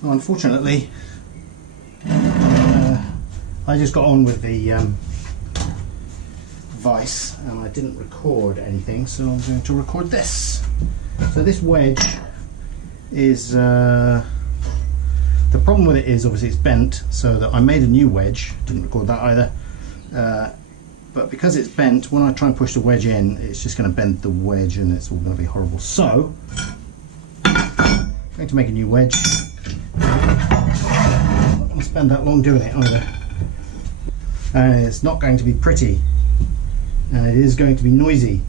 So unfortunately, I just got on with the vice and I didn't record anything, so I'm going to record this. So this wedge is, the problem with it is obviously it's bent, so that I made a new wedge, didn't record that either, but because it's bent, when I try and push the wedge in, it's just going to bend the wedge and it's all going to be horrible. So I'm going to make a new wedge. I'm not going to spend that long doing it either, and it's not going to be pretty, and it is going to be noisy.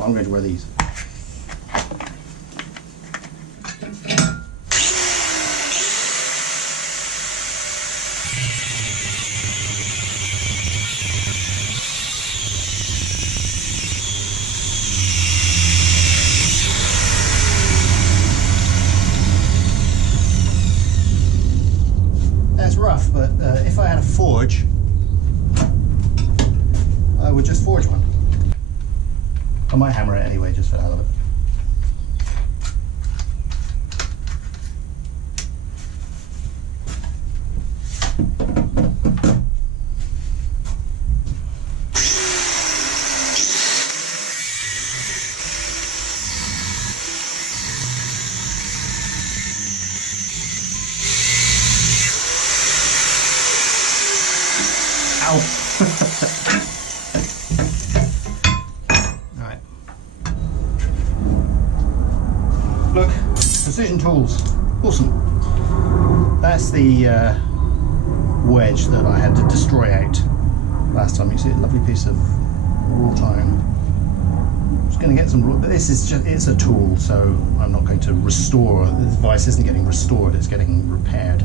I'm going to wear these. That's rough, but if I had a forge, I would just forge one. I might hammer it anyway, just for the hell of it. Ow! Look, precision tools, awesome. That's the wedge that I had to destroy out last time. You see a lovely piece of wrought iron. I'm just going to get some, but this is just, it's a tool, so I'm not going to restore. This vice isn't getting restored, it's getting repaired.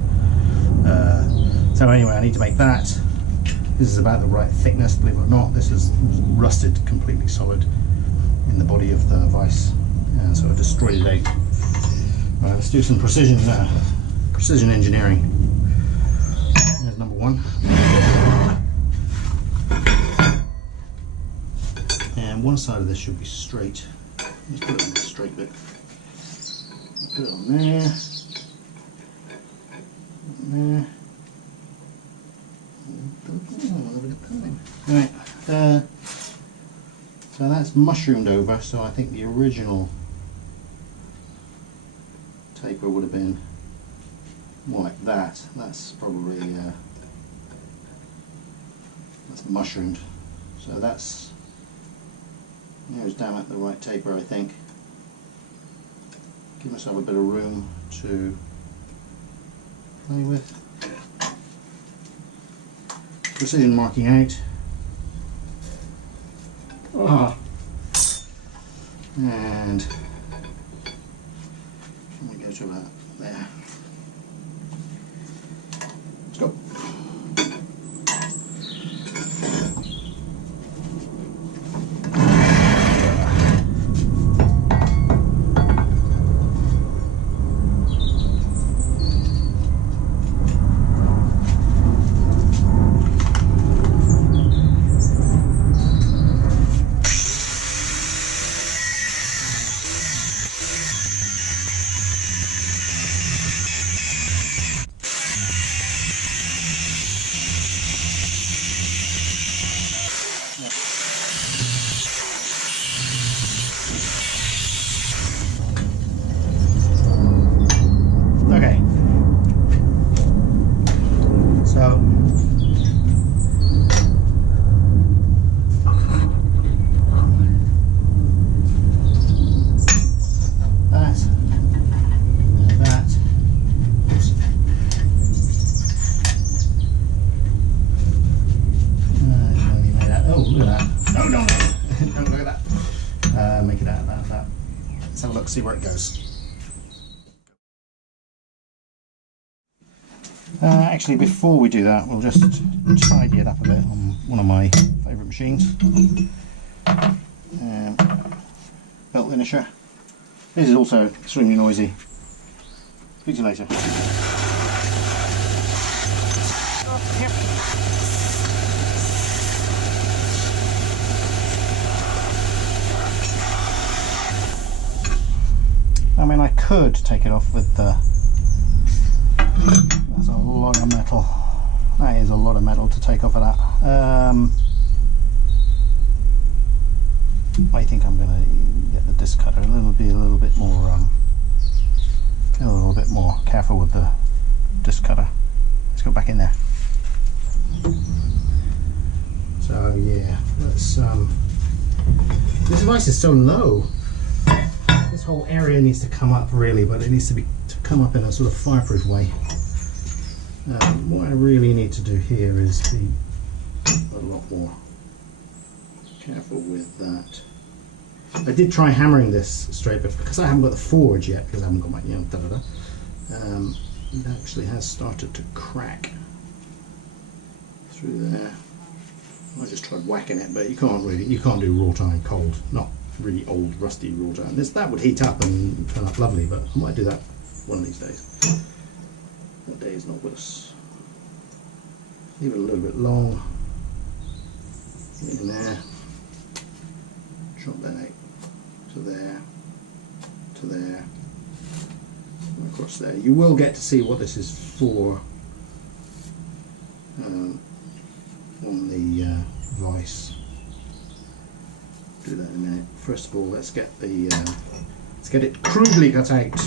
So anyway, I need to make that. This is about the right thickness, believe it or not. This is rusted completely solid in the body of the vice. And so I destroyed it out. Right, let's do some precision engineering. There's number one. And one side of this should be straight. Let's put it on the straight bit. Put it on there. There. Right. So that's mushroomed over, so I think the original taper would have been more like that. That's probably that's mushroomed. So that's, there's damn it the right taper, I think. Give myself a bit of room to play with. Precision marking out. Oh. And let me go to about there. Let's go. Make it out like that. Let's have a look, see where it goes. Actually, before we do that, we'll just tidy it up a bit on one of my favourite machines. Belt finisher. This is also extremely noisy. Speak to you later. could take it off with the... That's a lot of metal. That is a lot of metal to take off of that. I think I'm going to get the disc cutter a little bit more careful with the disc cutter. Let's go back in there. So yeah, let's. This device is so low. This whole area needs to come up really, but it needs to come up in a sort of fireproof way. What I really need to do here is be a lot more careful with that. I did try hammering this straight, but because I haven't got the forge yet, because I haven't got my, it actually has started to crack through there. I just tried whacking it, but you can't do wrought iron cold, not really old rusty wrought iron. That would heat up and turn up lovely, but I might do that one of these days. That day is not with us. Leave it a little bit long. Get in there. Chop that out to there, to there, and across there. You will get to see what this is for on the vise. Do that in a minute. First of all, let's get it crudely cut out.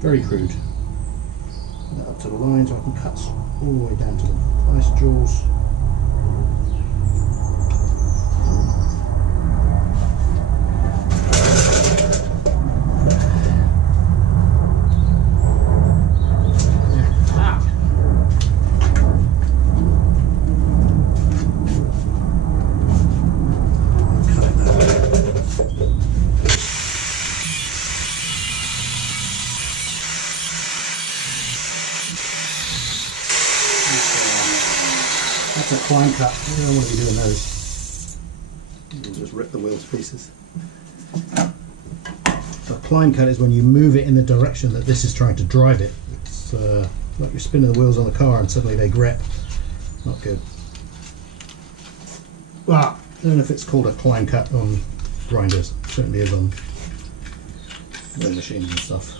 Very crude. Put that up to the line so I can cut all the way down to the vice jaws. That's a climb cut. You don't want to be doing those. You'll just rip the wheel to pieces. So a climb cut is when you move it in the direction that this is trying to drive it. It's like you're spinning the wheels on the car and suddenly they grip. Not good. Well, I don't know if it's called a climb cut on grinders. It certainly is on the machines and stuff.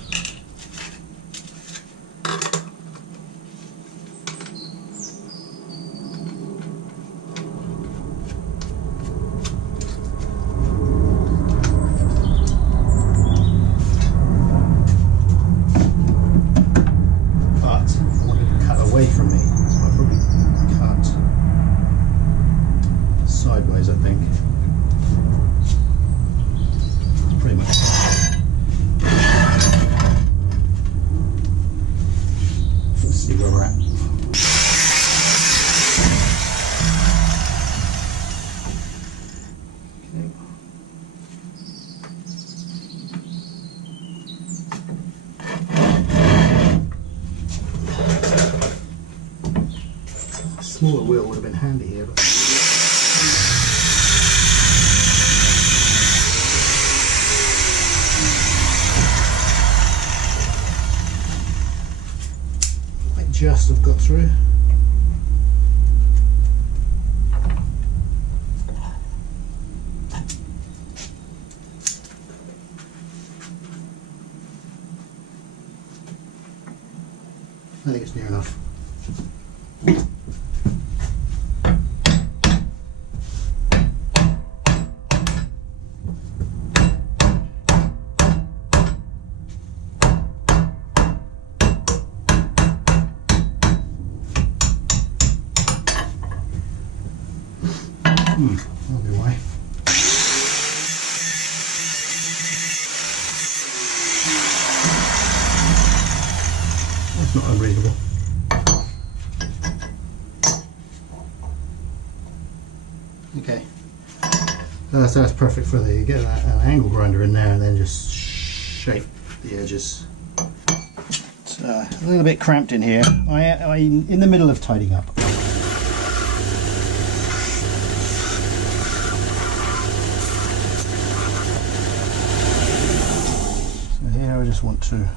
Away from me, so I'll probably cut sideways, I think. That's pretty much. Let's see where we're at. Smaller wheel would have been handy here, but I just have got through. I think it's near enough. That'll be why. That's not unreasonable. Okay. So that's perfect for the, get an angle grinder in there and then just shape the edges. It's a little bit cramped in here. I'm in the middle of tidying up. I just want to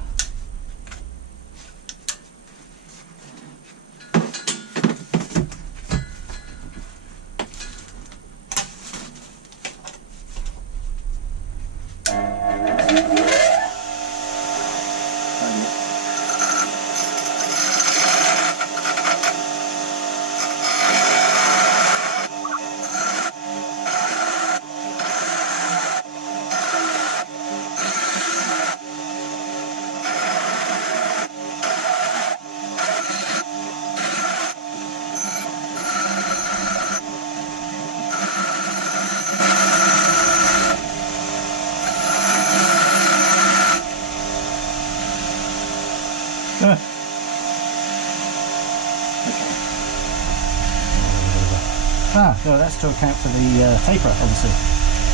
that's to account for the taper, obviously.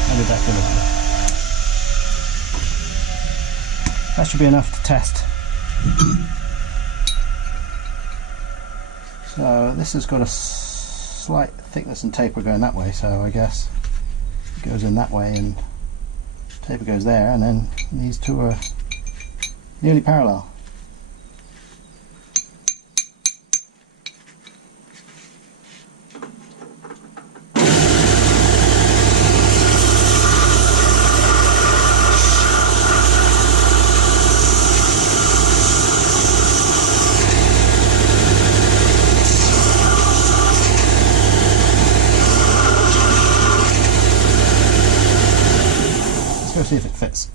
I'll be back in a minute. That should be enough to test. So this has got a slight thickness and taper going that way, so I guess it goes in that way and taper goes there, and then these two are nearly parallel. Let's go see if it fits.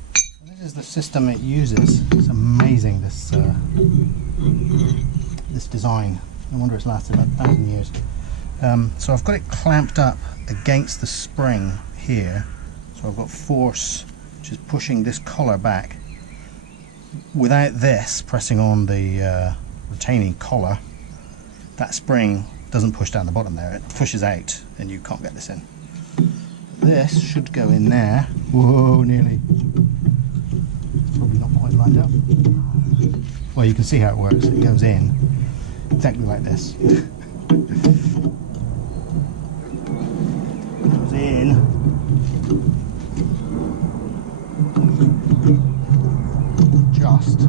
This is the system it uses. It's amazing, this this design. No wonder it's lasted about 1,000 years. So I've got it clamped up against the spring here. So I've got force which is pushing this collar back. Without this pressing on the retaining collar, that spring doesn't push down the bottom there. It pushes out and you can't get this in. This should go in there. Whoa, nearly. Probably not quite lined up. Well, you can see how it works. It goes in exactly like this. Goes in. Just,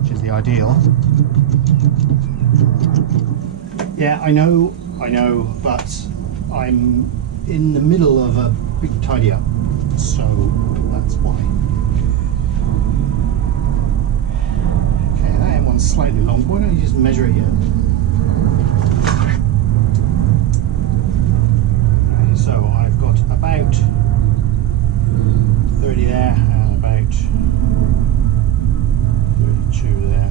which is the ideal. Yeah, I know, but I'm in the middle of a big tidy up, so that's why. Okay, that one's slightly long. Why don't you just measure it yet? Okay, so I've got about 30 there and about 32 there,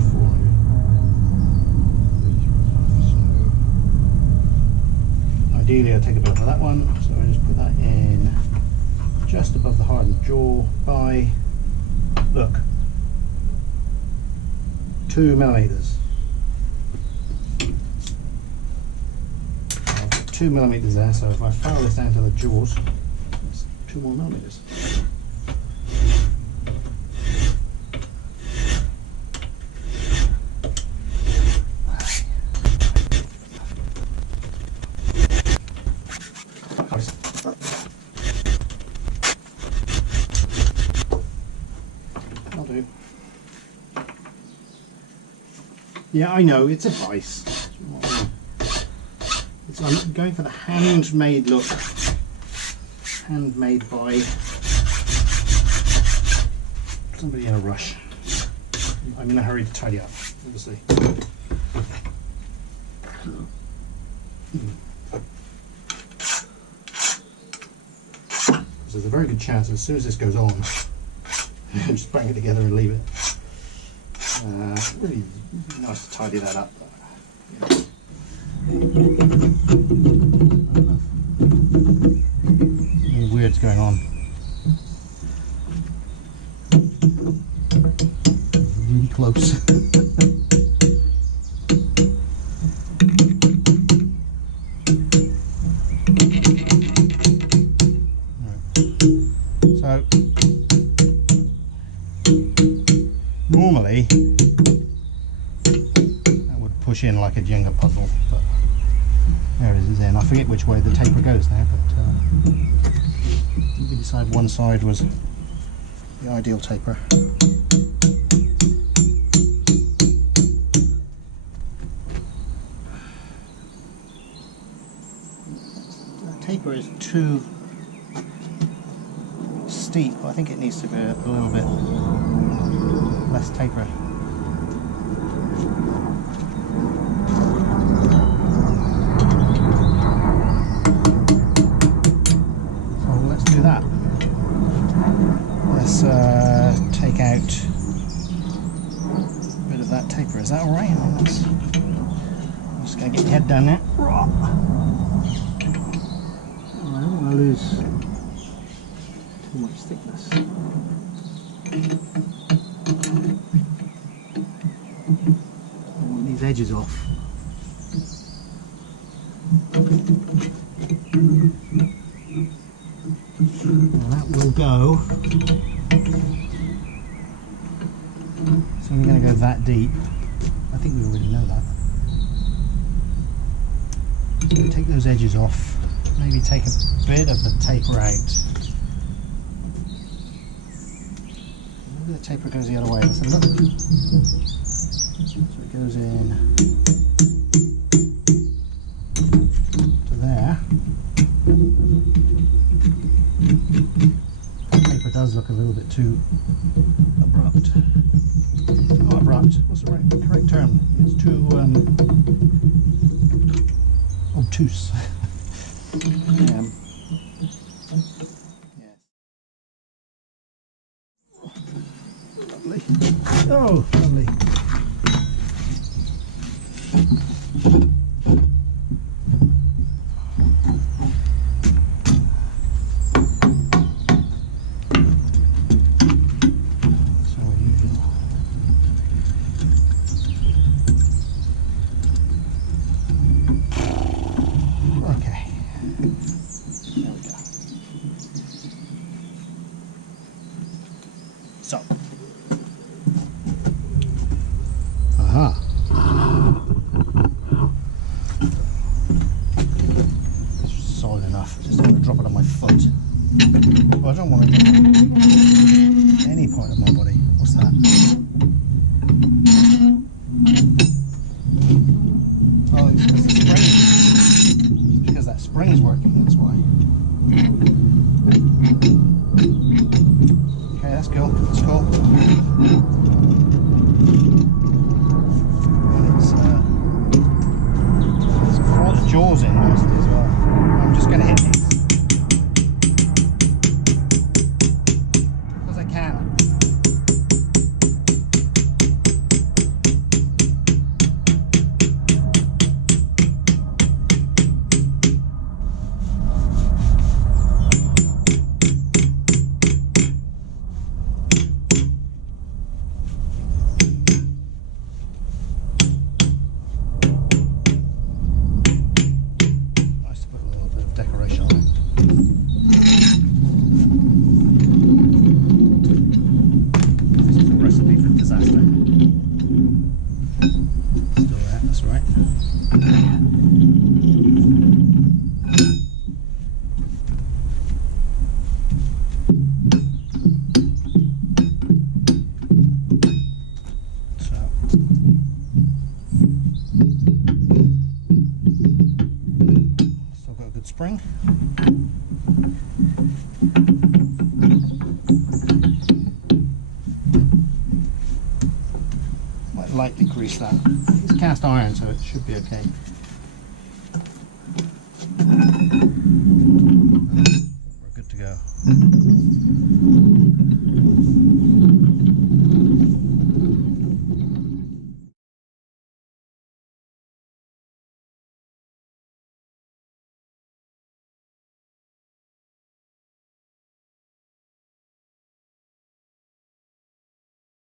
34 maybe. Ideally, I'll take a bit of that one, so I just put that in just above the hardened jaw by, look, 2 millimeters. I've got 2 millimeters there, so if I file this down to the jaws, it's 2 more millimeters. I'll do. Yeah, I know, it's a vice. I'm going for the handmade look. Handmade by somebody in a rush. I'm in a hurry to tidy up, obviously. There's a very good chance as soon as this goes on, just bang it together and leave it. Really nice to tidy that up. Any weird's going on. Really close. So normally that would push in like a Jenga puzzle, but there it is in. I forget which way the taper goes now, but we decided one side was the ideal taper. The taper is too steep. I think it needs to be a little bit less taper. So let's do that. Let's take out a bit of that taper. Is that alright? I'm just going to get my head down there. I don't want to lose too much thickness. I want these edges off. Well, that will go. So we're going to go that deep. I think we already know that. So take those edges off. Maybe take a bit of the taper out. Maybe the taper goes the other way. Let's have a look. So it goes in to there. The taper does look a little bit too abrupt. Not abrupt. What's the correct term? It's too obtuse. Yes. Lovely. Oh, lovely. So, it's solid enough. I just don't want to drop it on my foot. Well, I don't want to drop it on any point of my body. What's that? Oh, it's because the spring. It's because that spring is working. That's why. Okay, that's cool. That's cool. It's brought the jaws in nicely as well. I'm just going to hit these because I can. Still got a good spring. Might lightly grease that. It's cast iron, so it should be okay. We're good to go.